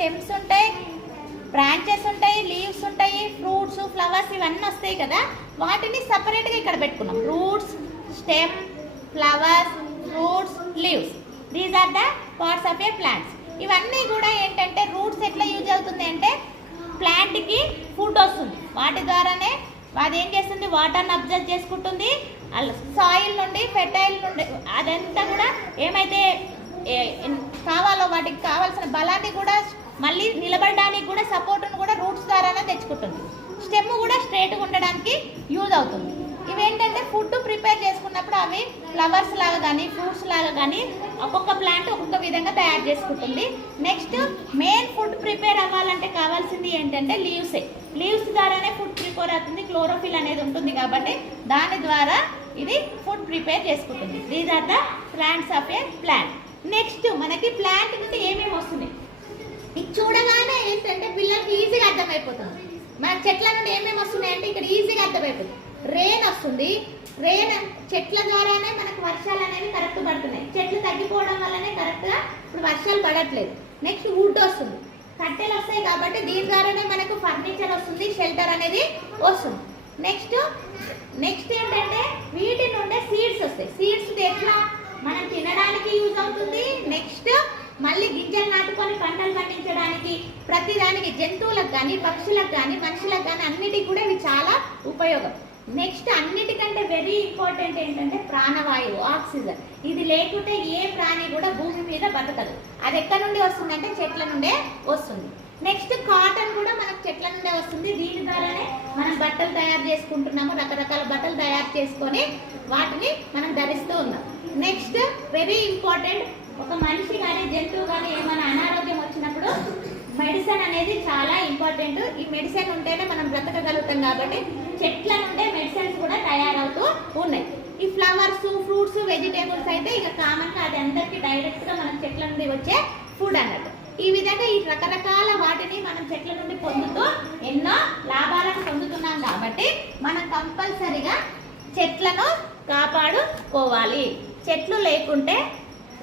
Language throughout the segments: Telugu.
స్టెమ్స్ ఉంటాయి, బ్రాంచెస్ ఉంటాయి, లీవ్స్ ఉంటాయి, ఫ్రూట్స్, ఫ్లవర్స్ ఇవన్నీ వస్తాయి కదా, వాటిని సపరేట్గా ఇక్కడ పెట్టుకున్నాం. Roots, stem, flowers, fruits, leaves, these are the parts of a plants. ఇవన్నీ కూడా ఏంటంటే రూట్స్ ఎట్లా యూజ్ అవుతుంది అంటే ప్లాంట్కి ఫుడ్ వస్తుంది, వాటి ద్వారానే అది ఏం చేస్తుంది, వాటర్ని అబ్జర్వ్ చేసుకుంటుంది, సాయిల్ నుండి ఫెర్టైల్ నుండి అదంతా కూడా ఏమైతే కావాలో వాటికి కావాల్సిన బలాన్ని కూడా మళ్ళీ నిలబడడానికి కూడా సపోర్ట్ను కూడా రూట్స్ ద్వారానే తెచ్చుకుంటుంది. స్టెమ్ కూడా స్ట్రైట్గా ఉండడానికి యూజ్ అవుతుంది. ఇవేంటంటే ఫుడ్ ప్రిపేర్ చేసుకున్నప్పుడు అవి ఫ్లవర్స్ లాగా కానీ ఫ్రూట్స్ లాగా కానీ ఒక్కొక్క ప్లాంట్ ఒక్కొక్క విధంగా తయారు చేసుకుంటుంది. నెక్స్ట్ మెయిన్ ఫుడ్ ప్రిపేర్ అవ్వాలంటే కావాల్సింది ఏంటంటే లీవ్సే. లీవ్స్ ద్వారానే ఫుడ్ ప్రిపేర్ అవుతుంది, క్లోరోఫిల్ అనేది ఉంటుంది కాబట్టి దాని ద్వారా ఇది ఫుడ్ ప్రిపేర్ చేసుకుంటుంది. These are the plants of a plant. Next మనకి ప్లాంట్ నుండి ఏమేమి వస్తున్నాయి ఇది చూడగానే ఏంటంటే పిల్లలకి ఈజీగా అర్థమైపోతుంది. మన చెట్ల నుండి ఏమేమి వస్తున్నాయి అంటే ఇక్కడ ఈజీగా అర్థమైపోతుంది. రెయిన్ వస్తుంది, రెయిన్ చెట్ల ద్వారానే మనకు వర్షాలు అనేవి కరెక్ట్ పడుతున్నాయి. చెట్లు తగ్గిపోవడం వల్లనే కరెక్ట్గా ఇప్పుడు వర్షాలు పడట్లేదు. నెక్స్ట్ వుడ్ వస్తుంది, కట్టెలు వస్తాయి కాబట్టి దీని ద్వారానే మనకు ఫర్నిచర్ వస్తుంది, షెల్టర్ అనేది వస్తుంది. నెక్స్ట్ ఏంటంటే వీటి నుండే సీడ్స్ వస్తాయి. సీడ్స్ ఎట్లా మనం తినడానికి యూజ్ అవుతుంది. నెక్స్ట్ మళ్ళీ గింజలు నాటుకొని పంటలు పండించడానికి, ప్రతిదానికి జంతువులకు కానీ పక్షులకు కానీ మనుషులకు కానీ అన్నిటికీ కూడా ఇవి చాలా ఉపయోగం. నెక్స్ట్ అన్నిటికంటే వెరీ ఇంపార్టెంట్ ఏంటంటే ప్రాణవాయువు, ఆక్సిజన్. ఇది లేకుంటే ఏ ప్రాణి కూడా భూమి మీద బతకదు. అది ఎక్కడి నుండి వస్తుందంటే చెట్ల నుండే వస్తుంది. నెక్స్ట్ కాటన్ కూడా మనకు చెట్ల నుండే వస్తుంది. దీని ద్వారానే మనం బట్టలు తయారు చేసుకుంటున్నాము, రకరకాల బట్టలు తయారు చేసుకొని వాటిని మనం ధరిస్తూ ఉన్నాం. నెక్స్ట్ వెరీ ఇంపార్టెంట్, ఒక మనిషి కానీ జంతువు కానీ ఏమైనా అనారోగ్యం వచ్చినప్పుడు మెడిసిన్ అనేది చాలా ఇంపార్టెంట్. ఈ మెడిసిన్ ఉంటేనే మనం బ్రతకగలుగుతాం కాబట్టి చెట్ల నుండే మెడిసిన్స్ కూడా తయారవుతూ ఉన్నాయి. ఈ ఫ్లవర్స్, ఫ్రూట్స్, వెజిటేబుల్స్ అయితే ఇక కామన్గా అది అందరికీ డైరెక్ట్గా మనం చెట్ల నుండి వచ్చే ఫుడ్ అన్నట్టు. ఈ విధంగా ఈ రకరకాల వాటిని మనం చెట్ల నుండి పొందుతూ ఎన్నో లాభాలను పొందుతున్నాం కాబట్టి మనం కంపల్సరిగా చెట్లను కాపాడుకోవాలి. చెట్లు లేకుంటే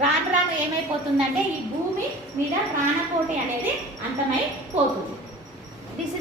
రాను రాను ఏమైపోతుందంటే ఈ భూమి మీద ప్రాణకోటి అనేది అంతమైపోతుంది.